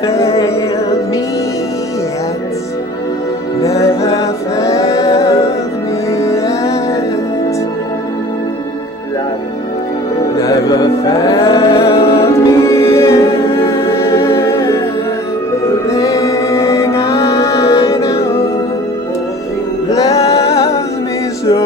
failed me yet. Never failed me yet. Never failed me yet. Thing I know loves me so.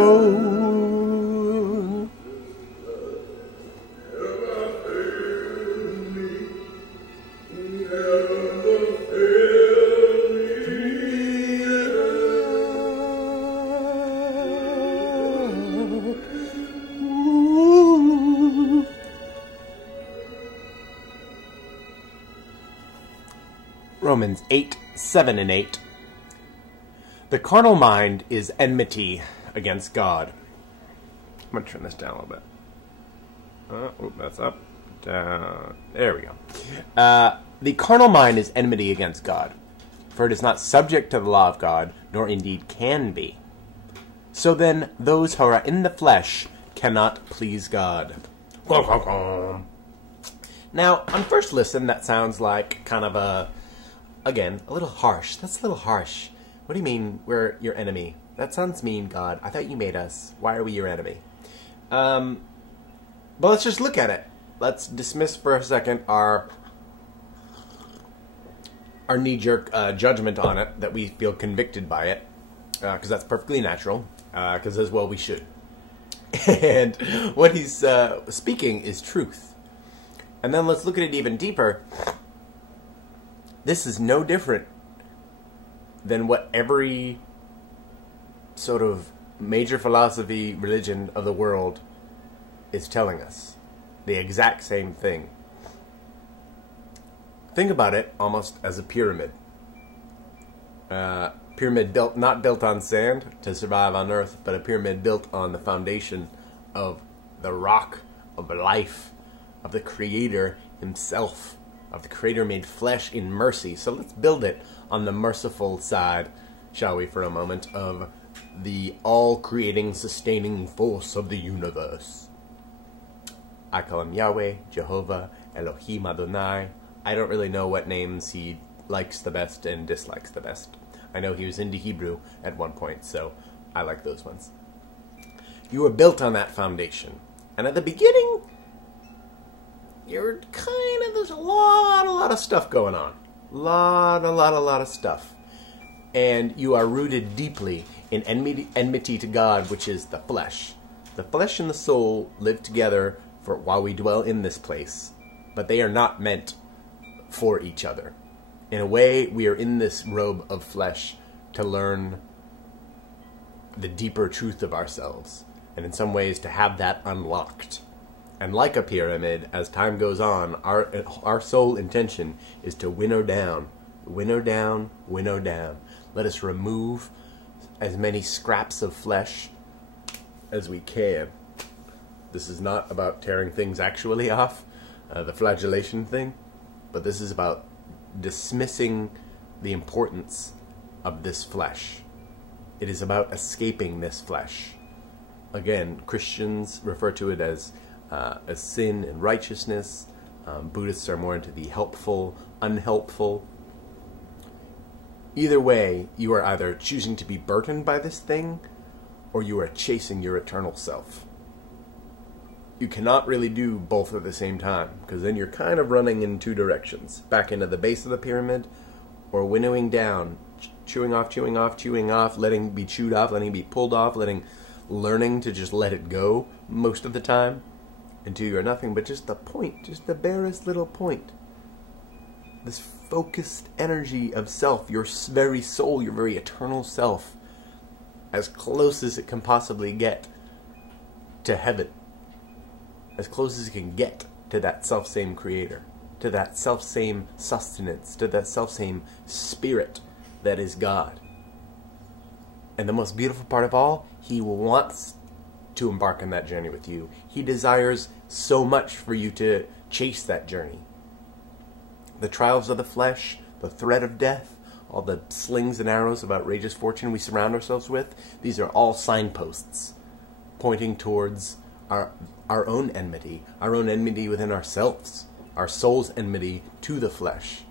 Romans 8, 7 and 8. The carnal mind is enmity against God. I'm going to turn this down a little bit. Oh, that's up. Down. There we go. The carnal mind is enmity against God, for it is not subject to the law of God, nor indeed can be. So then, those who are in the flesh cannot please God. Now, on first listen, that sounds like kind of a... Again, a little harsh. That's a little harsh. What do you mean we're your enemy? That sounds mean, God. I thought you made us. Why are we your enemy? But let's just look at it. Let's dismiss for a second our knee-jerk judgment on it, that we feel convicted by it, because that's perfectly natural, because as well we should. And what he's speaking is truth. And then let's look at it even deeper. This is no different than what every sort of major philosophy, religion of the world is telling us. The exact same thing. Think about it almost as a pyramid. Pyramid built, not built on sand to survive on Earth, but a pyramid built on the foundation of the rock of life, of the Creator himself. Of the Creator made flesh in mercy. So let's build it on the merciful side, shall we, for a moment, of the all-creating, sustaining force of the universe. I call him Yahweh, Jehovah, Elohim Adonai. I don't really know what names he likes the best and dislikes the best. I know he was into Hebrew at one point, so I like those ones. You were built on that foundation. And at the beginning... you're kind of, there's a lot of stuff going on. A lot of stuff. And you are rooted deeply in enmity to God, which is the flesh. The flesh and the soul live together for while we dwell in this place, but they are not meant for each other. In a way, we are in this robe of flesh to learn the deeper truth of ourselves, and in some ways to have that unlocked. And like a pyramid, as time goes on, our sole intention is to winnow down, winnow down, winnow down. Let us remove as many scraps of flesh as we can. This is not about tearing things actually off, the flagellation thing, but this is about dismissing the importance of this flesh. It is about escaping this flesh. Again, Christians refer to it as sin and righteousness. Buddhists are more into the helpful, unhelpful. Either way, you are either choosing to be burdened by this thing, or you are chasing your eternal self. You cannot really do both at the same time, because then you're kind of running in two directions. Back into the base of the pyramid, or winnowing down, chewing off, letting it be chewed off, letting it be pulled off, learning to just let it go most of the time, until you are nothing but just the point, just the barest little point. This focused energy of self, your very soul, your very eternal self, as close as it can possibly get to heaven. As close as it can get to that self-same Creator, to that self-same sustenance, to that self-same Spirit that is God. And the most beautiful part of all, He wants to embark on that journey with you. He desires so much for you to chase that journey. The trials of the flesh, the threat of death, all the slings and arrows of outrageous fortune we surround ourselves with, these are all signposts pointing towards our own enmity within ourselves, our soul's enmity to the flesh.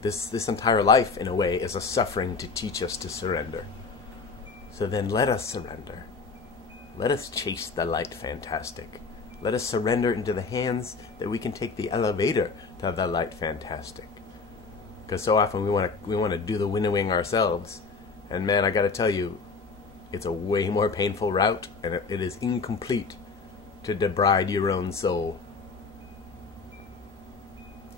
This entire life, in a way, is a suffering to teach us to surrender. So then let us surrender. Let us chase the light fantastic. Let us surrender into the hands that we can take the elevator to the light fantastic. Because so often we want to do the winnowing ourselves. And man, I got to tell you, it's a way more painful route, and it is incomplete to debride your own soul.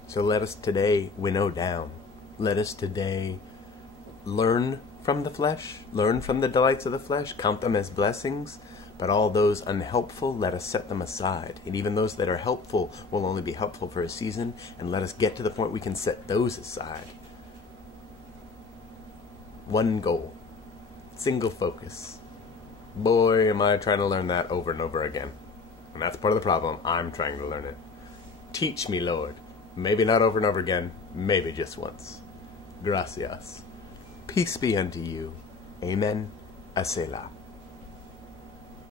So let us today winnow down. Let us today learn from the flesh, learn from the delights of the flesh, count them as blessings, but all those unhelpful, let us set them aside. And even those that are helpful will only be helpful for a season, and let us get to the point we can set those aside. One goal, single focus. Boy, am I trying to learn that over and over again. And that's part of the problem. I'm trying to learn it. Teach me, Lord. Maybe not over and over again, maybe just once. Gracias. Peace be unto you. Amen. Asela.